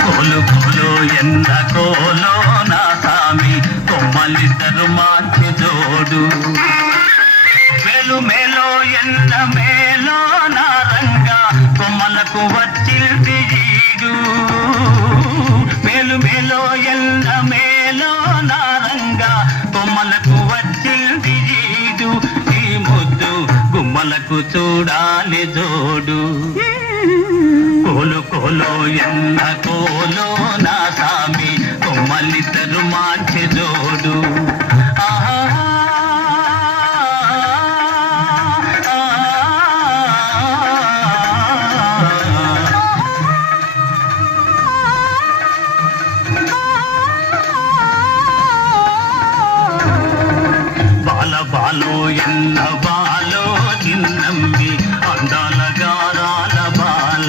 కోలు కోలు ఎన్న కోలో నా సామి కొమ్మలిద్దరు మంచి జోడు మేలు మేలో ఎన్న మేలో నా రంగా కొమ్మలకు వచ్చింది ఈడు మేలు మేలో ఎన్న మేలో నా రంగా కొమ్మలకు వచ్చింది ఈడు ఈ ముద్దు గుమ్మలకు చూడాలి జోడు కోలు కోలో ఎన్న కోలో నా సామి కొమ్మలిద్దరు మంచి జోడు బాలో ఎన్న బాలో చిన్నమ్మి అందాల గారాల బాల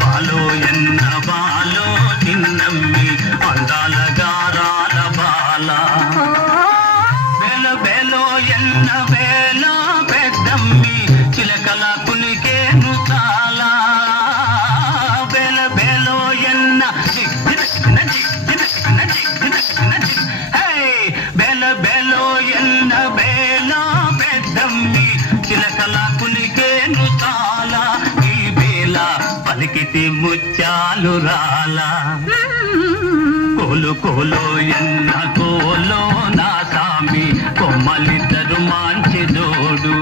బాలో ఎన్న బాలో చిన్నమ్మి అందాల గారాల బాల బేలో ఎన్న బేలో పెద్దమ్మి చిలకల కులికేను చాలా బేలో ఎన్న బేలో ఎన్న బేలో పెద్దమ్మి చిలకల కులికేను చాలా ఈ బేల పలికితి ముత్యాలు రాలా కోలు కోలో ఎన్న కోలో నా సామి కొమ్మలిద్దరు మంచి జోడు